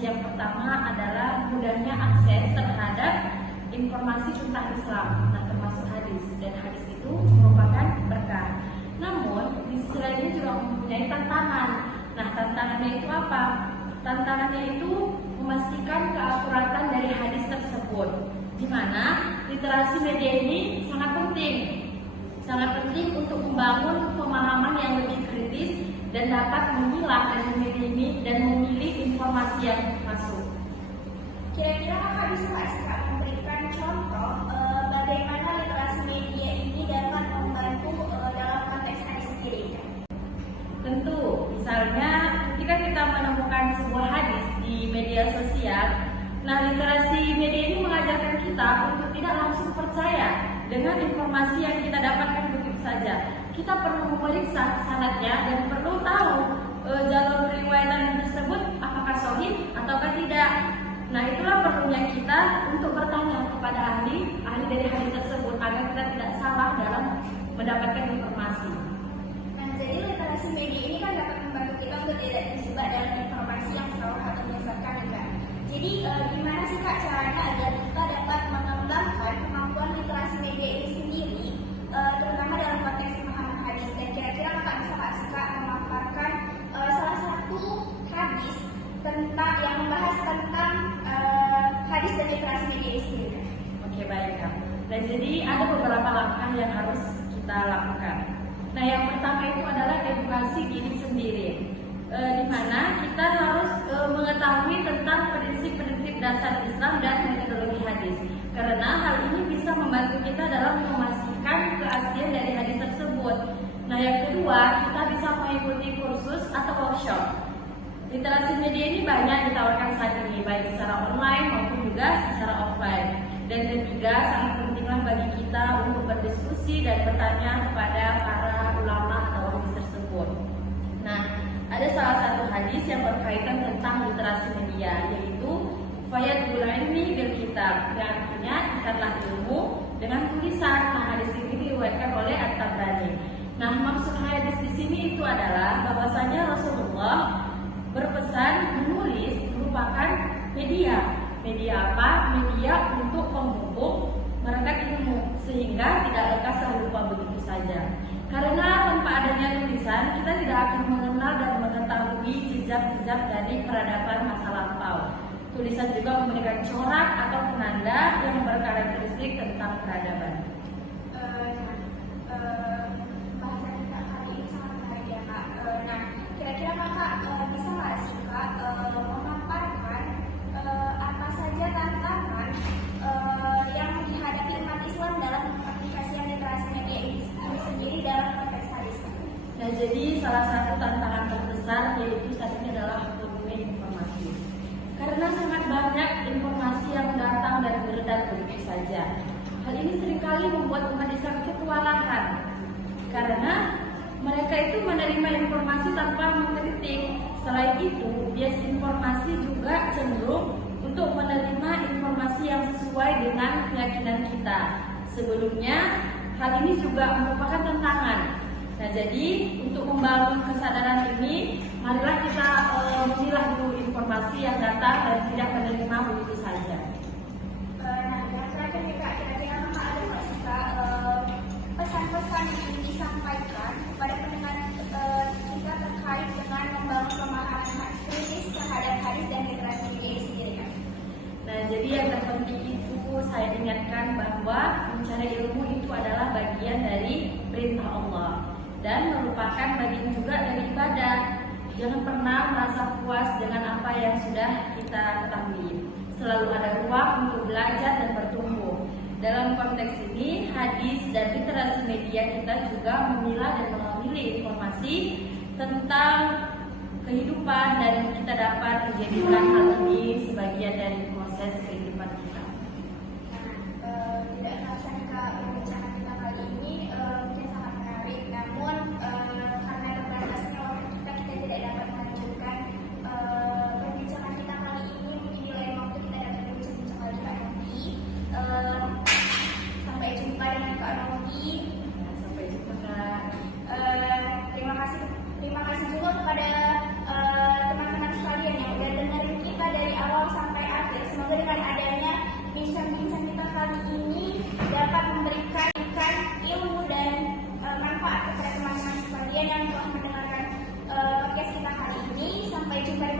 yang pertama adalah mudahnya akses terhadap informasi tentang Islam, nah termasuk hadis, dan hadis itu merupakan berkah. Namun di sisi lainnya juga mempunyai tantangan. Nah tantangannya itu apa? Tantangannya itu memastikan keakuratan dari hadis tersebut, di mana literasi media ini sangat penting untuk membangun pemahaman yang lebih kritis dan dapat memilah dan memilih informasi yang masuk. Kira-kira kakak bisa nggak sih Kak memberikan contoh bagaimana literasi media ini dapat membantu dalam konteks hadis sendiri? Tentu, misalnya ketika kita menemukan sebuah hadis di media sosial, nah literasi media ini mengajarkan kita untuk tidak langsung percaya dengan informasi yang kita dapatkan begitu saja. Kita perlu memeriksa sanadnya dan perlu tahu jalur riwayatan tersebut apakah sahih ataukah tidak. Nah itulah perlunya kita untuk bertanya kepada ahli dari hadis tersebut agar kita tidak salah dalam mendapatkan informasi. Nah, jadi literasi media ini kan dapat membantu kita untuk tidak terjebak dalam informasi yang salah atau menyesatkan juga. Jadi gimana sih Kak caranya agar kita dapat mengembangkan kemampuan literasi media ini sendiri, terutama dalam konteks pemahaman hadis? Dan kira-kira Kakak bisa nggak sih Kak memaparkan salah satu hadis tentang yang membahas tentang hadis dan literasi media ini sendiri? Oke, baik Kak. Dan jadi ada beberapa langkah yang harus kita lakukan. Nah yang pertama itu adalah edukasi diri sendiri, di mana kita harus mengetahui tentang prinsip-prinsip dasar Islam dan metodologi hadis. Karena hal ini bisa membantu kita dalam memastikan keaslian dari hadis tersebut. Nah yang kedua, kita bisa mengikuti kursus atau workshop. Literasi media ini banyak ditawarkan saat ini, baik secara online maupun juga secara offline. Dan ketiga, sangat pentinglah bagi kita untuk berdiskusi dan bertanya kepada para ulama atau hadis tersebut. Nah, ada salah satu hadis yang berkaitan tentang literasi media, yaitu Fayadul ilmi bil kitab, yang artinya ikatlah ilmu dengan tulisan. Nah, hadis ini diriwayatkan oleh At-Tabrani. Nah, maksud hadis di sini itu adalah bahwasanya Rasulullah berpesan menulis merupakan media. Media apa? Media untuk memupuk mereka ilmu, sehingga tidak lekas terlupa begitu saja. Karena tanpa adanya tulisan, kita tidak akan mengenal dan mengetahui jejak-jejak dari peradaban masa lampau. Tulisan juga memberikan corak atau penanda yang berkarakteristik tentang peradaban. Bahasan kita kali ini sangat menarik ya Kak. Nah, kira-kira Kakak bisa nggak sih Kak memaparkan apa saja tantangan yang dihadapi umat Islam dalam aplikasian literasi media ini sendiri dalam konteks hadis? Nah, jadi salah satu tantangan terbesar yaitu saat ini adalah volume informasi. Karena sangat banyak informasi yang datang dan beredar begitu saja. Hal ini seringkali membuat umat Islam itu kewalahan. Karena mereka itu menerima informasi tanpa mengkritik. Selain itu, bias informasi juga cenderung untuk menerima informasi yang sesuai dengan keyakinan kita. Sebelumnya, hal ini juga merupakan tantangan. Nah, jadi untuk membangun kesadaran ini, marilah kita memilah dulu informasi yang datang dan tidak menerima begitu saja. Nah, yang terakhir nih Kak, kira-kira Kakak ada nggak sih Kak pesan-pesan yang ingin disampaikan kepada pendengar kita terkait dengan membangun pemahaman kritis terhadap hadis dan literasi media ini sendiri Kak? Nah, jadi yang terpenting itu saya ingatkan bahwa mencari ilmu itu adalah bagian dari perintah Allah dan merupakan bagian juga dari ibadah. Jangan pernah merasa puas dengan apa yang sudah kita ketahui. Selalu ada ruang untuk belajar dan bertumbuh. Dalam konteks ini, hadis dan literasi media kita juga memilah dan memilih informasi tentang kehidupan dan kita dapat menjadikan hal ini sebagian dari proses kehidupan kita. Tidak terasa Kak, perbincangan kita kali ini mungkin sangat menarik, namun karena terbatasnya waktu kita tidak dapat melanjutkan perbincangan kita kali ini. Mungkin di lain waktu kita dapat berbincang lagi Kak Novi. Sampai jumpa dengan Kak Novi. Sampai jumpa Kak. Terima kasih juga kepada teman-teman sekalian yang udah dengerin kita dari awal sampai akhir. Semoga dengan adanya bincang-bincang kita kali ini dapat memberikan ilmu dan manfaat kepada teman-teman sekalian yang telah mendengarkan podcast kita kali ini. Sampai jumpa di